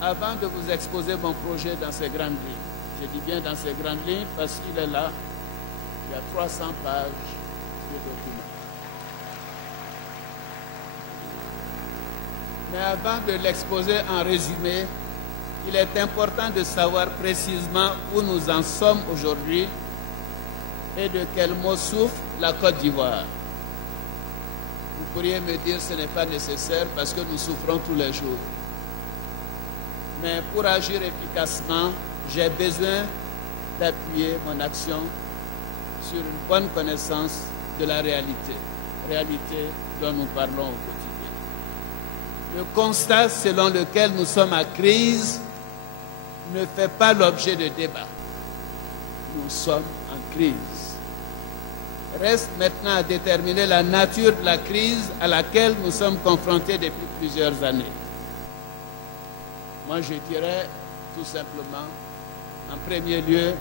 Avant de vous exposer mon projet dans ces grandes lignes, je dis bien dans ces grandes lignes parce qu'il est là, il y a 300 pages de documents. Mais avant de l'exposer en résumé, il est important de savoir précisément où nous en sommes aujourd'hui et de quel mot souffre la Côte d'Ivoire. Vous pourriez me dire que ce n'est pas nécessaire parce que nous souffrons tous les jours. Mais pour agir efficacement, j'ai besoin d'appuyer mon action sur une bonne connaissance de la réalité dont nous parlons au quotidien. Le constat selon lequel nous sommes en crise ne fait pas l'objet de débat. Nous sommes en crise. Reste maintenant à déterminer la nature de la crise à laquelle nous sommes confrontés depuis plusieurs années. Moi, je dirais tout simplement, en premier lieu,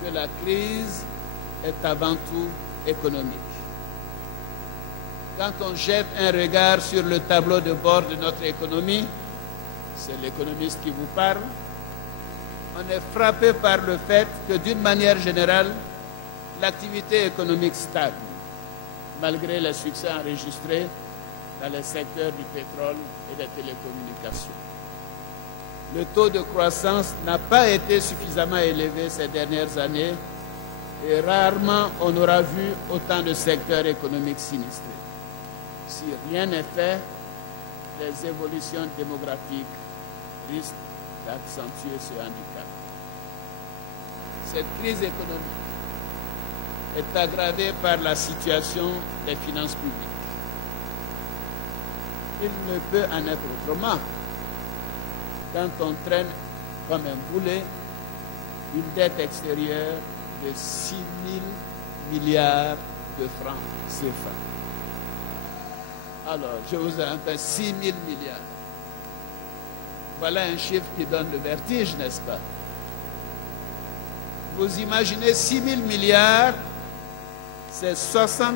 que la crise est avant tout économique. Quand on jette un regard sur le tableau de bord de notre économie, c'est l'économiste qui vous parle, on est frappé par le fait que d'une manière générale, l'activité économique stagne, malgré les succès enregistrés dans les secteurs du pétrole et des télécommunications. Le taux de croissance n'a pas été suffisamment élevé ces dernières années et rarement on aura vu autant de secteurs économiques sinistrés. Si rien n'est fait, les évolutions démographiques risquent d'accentuer ce handicap. Cette crise économique est aggravée par la situation des finances publiques. Il ne peut en être autrement quand on traîne comme un boulet une dette extérieure de 6 000 milliards de francs CFA. Alors, je vous ai entendu 6 000 milliards. Voilà un chiffre qui donne le vertige, n'est-ce pas? Vous imaginez 6 000 milliards, c'est 60%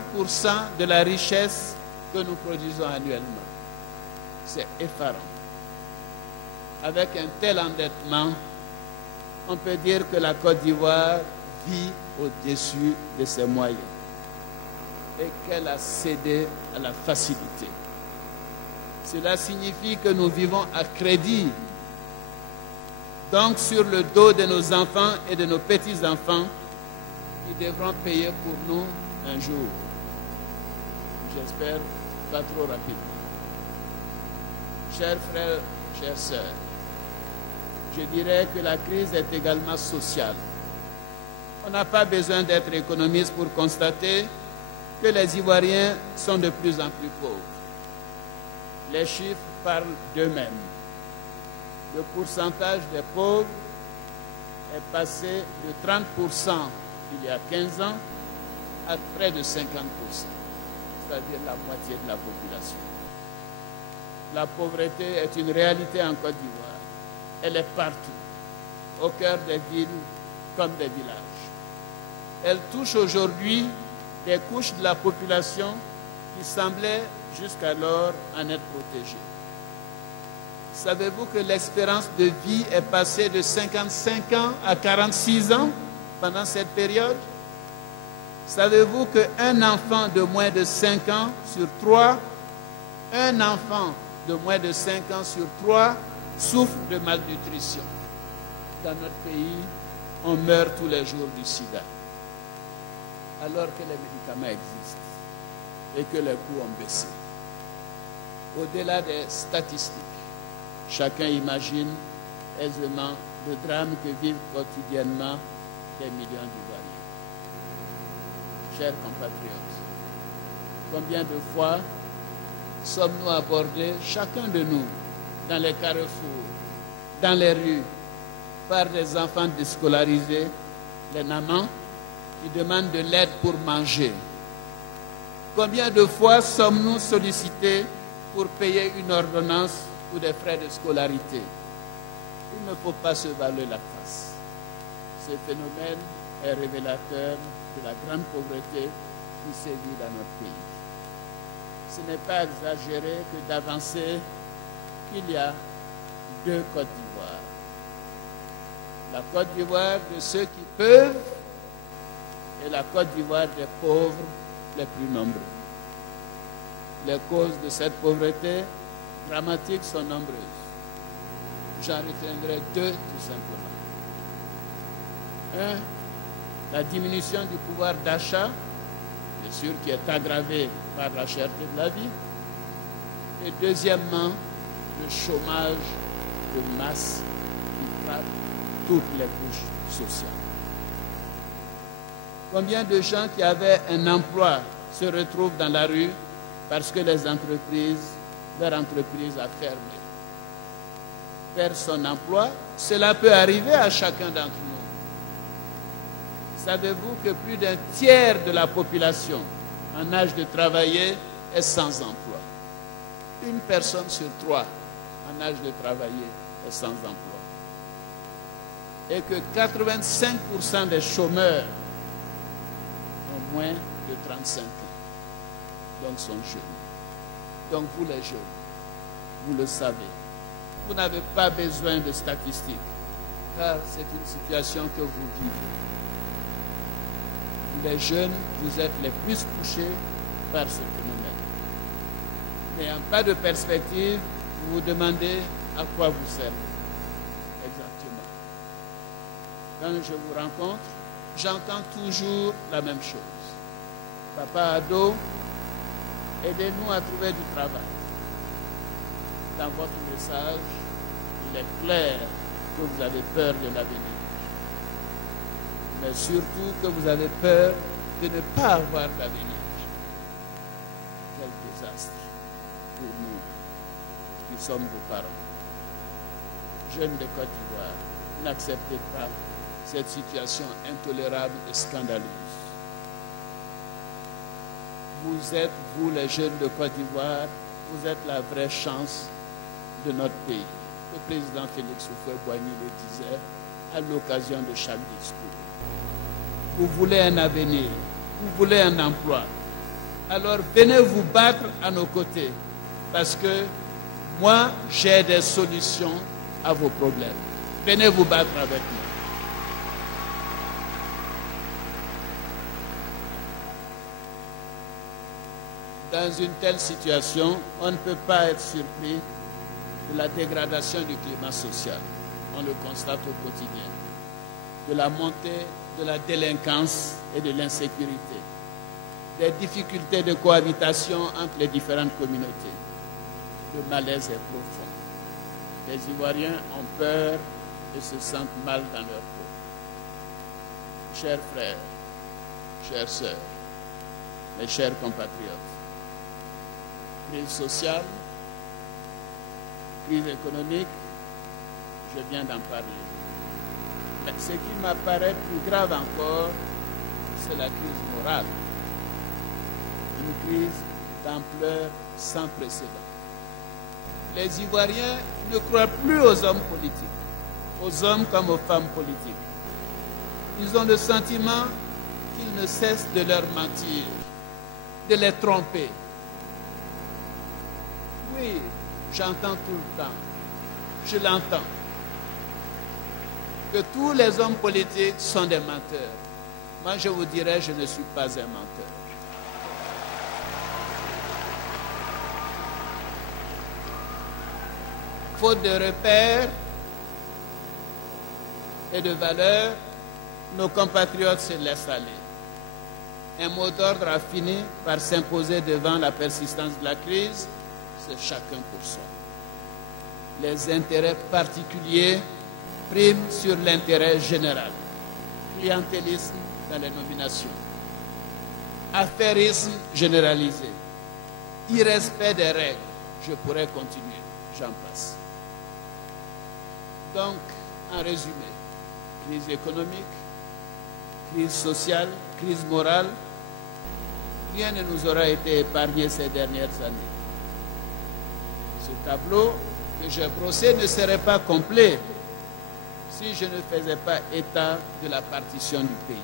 de la richesse que nous produisons annuellement. C'est effarant. Avec un tel endettement, on peut dire que la Côte d'Ivoire vit au-dessus de ses moyens et qu'elle a cédé à la facilité. Cela signifie que nous vivons à crédit, donc sur le dos de nos enfants et de nos petits-enfants qui devront payer pour nous un jour. J'espère pas trop rapidement. Chers frères, chères sœurs, je dirais que la crise est également sociale. On n'a pas besoin d'être économiste pour constater que les Ivoiriens sont de plus en plus pauvres. Les chiffres parlent d'eux-mêmes. Le pourcentage des pauvres est passé de 30% il y a 15 ans à près de 50%, c'est-à-dire la moitié de la population. La pauvreté est une réalité en Côte d'Ivoire. Elle est partout, au cœur des villes comme des villages. Elle touche aujourd'hui des couches de la population qui semblaient jusqu'alors en être protégées. Savez-vous que l'espérance de vie est passée de 55 ans à 46 ans pendant cette période? Savez-vous qu'un enfant de moins de 5 ans sur 3, un enfant de moins de 5 ans sur 3 souffre de malnutrition? Dans notre pays, on meurt tous les jours du sida, alors que les médicaments existent et que les coûts ont baissé. Au-delà des statistiques, chacun imagine aisément le drame que vivent quotidiennement des millions d'Ivoiriens. Chers compatriotes, combien de fois sommes-nous abordés, chacun de nous, dans les carrefours, dans les rues, par des enfants déscolarisés, les namans, qui demandent de l'aide pour manger? Combien de fois sommes-nous sollicités pour payer une ordonnance ou des frais de scolarité? Il ne faut pas se voiler la face. Ce phénomène est révélateur de la grande pauvreté qui sévit dans notre pays. Ce n'est pas exagéré que d'avancer qu'il y a deux Côtes d'Ivoire. La Côte d'Ivoire de ceux qui peuvent et la Côte d'Ivoire des pauvres les plus nombreux. Les causes de cette pauvreté dramatique sont nombreuses. J'en retiendrai deux tout simplement. Un, la diminution du pouvoir d'achat, bien sûr qui est aggravée par la cherté de la vie. Et deuxièmement, le chômage de masse qui frappe toutes les couches sociales. Combien de gens qui avaient un emploi se retrouvent dans la rue parce que leur entreprise a fermé? Perdre son emploi, cela peut arriver à chacun d'entre nous. Savez-vous que plus d'un tiers de la population en âge de travailler est sans emploi? Une personne sur trois en âge de travailler est sans emploi. Et que 85% des chômeurs ont moins de 35 ans, donc sont jeunes. Donc vous les jeunes, vous le savez, vous n'avez pas besoin de statistiques, car c'est une situation que vous vivez. Vous les jeunes, vous êtes les plus touchés par ce phénomène. N'ayant pas de perspective, vous vous demandez à quoi vous servez. Exactement. Quand je vous rencontre, j'entends toujours la même chose. Papa ado, aidez-nous à trouver du travail. Dans votre message, il est clair que vous avez peur de l'avenir. Mais surtout que vous avez peur de ne pas avoir d'avenir. Quel désastre pour nous qui sommes vos parents. Jeunes de Côte d'Ivoire, n'acceptez pas cette situation intolérable et scandaleuse. Vous êtes, vous les jeunes de Côte d'Ivoire, vous êtes la vraie chance de notre pays. Le président Félix Houphouët-Boigny le disait à l'occasion de chaque discours. Vous voulez un avenir, vous voulez un emploi. Alors venez vous battre à nos côtés, parce que moi, j'ai des solutions à vos problèmes. Venez vous battre avec moi. Dans une telle situation, on ne peut pas être surpris de la dégradation du climat social. On le constate au quotidien. De la montée de la délinquance et de l'insécurité. Des difficultés de cohabitation entre les différentes communautés. Le malaise est profond. Les Ivoiriens ont peur et se sentent mal dans leur peau. Chers frères, chères sœurs, mes chers compatriotes, crise sociale, crise économique, je viens d'en parler. Mais ce qui m'apparaît plus grave encore, c'est la crise morale. Une crise d'ampleur sans précédent. Les Ivoiriens ne croient plus aux hommes politiques, aux hommes comme aux femmes politiques. Ils ont le sentiment qu'ils ne cessent de leur mentir, de les tromper. Oui, j'entends tout le temps, je l'entends, que tous les hommes politiques sont des menteurs. Moi, je vous dirais, je ne suis pas un menteur. Faute de repères et de valeurs, nos compatriotes se laissent aller. Un mot d'ordre a fini par s'imposer devant la persistance de la crise, c'est chacun pour soi. Les intérêts particuliers priment sur l'intérêt général. Clientélisme dans les nominations. Affairisme généralisé. Irrespect des règles. Je pourrais continuer, j'en passe. Donc, en résumé, crise économique, crise sociale, crise morale, rien ne nous aura été épargné ces dernières années. Ce tableau que j'ai brossé ne serait pas complet si je ne faisais pas état de la partition du pays.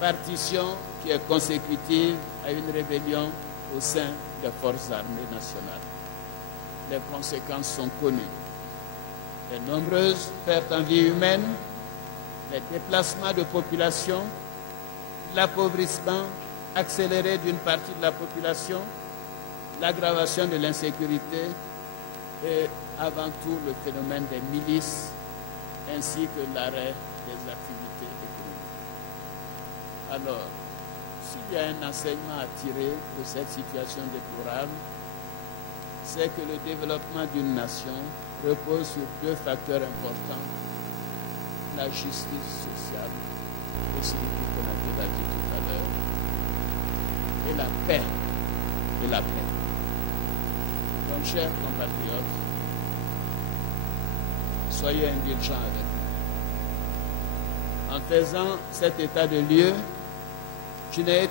Partition qui est consécutive à une rébellion au sein des forces armées nationales. Les conséquences sont connues. les nombreuses pertes en vie humaine, les déplacements de population, l'appauvrissement accéléré d'une partie de la population, l'aggravation de l'insécurité et avant tout le phénomène des milices ainsi que l'arrêt des activités économiques. Alors, s'il y a un enseignement à tirer de cette situation déplorable, c'est que le développement d'une nation repose sur deux facteurs importants: la justice sociale, et celui qu'on a l'a dit tout à l'heure, et la paix. Et la paix. Donc, chers compatriotes, soyez indulgents avec nous. En faisant cet état de lieu, je n'ai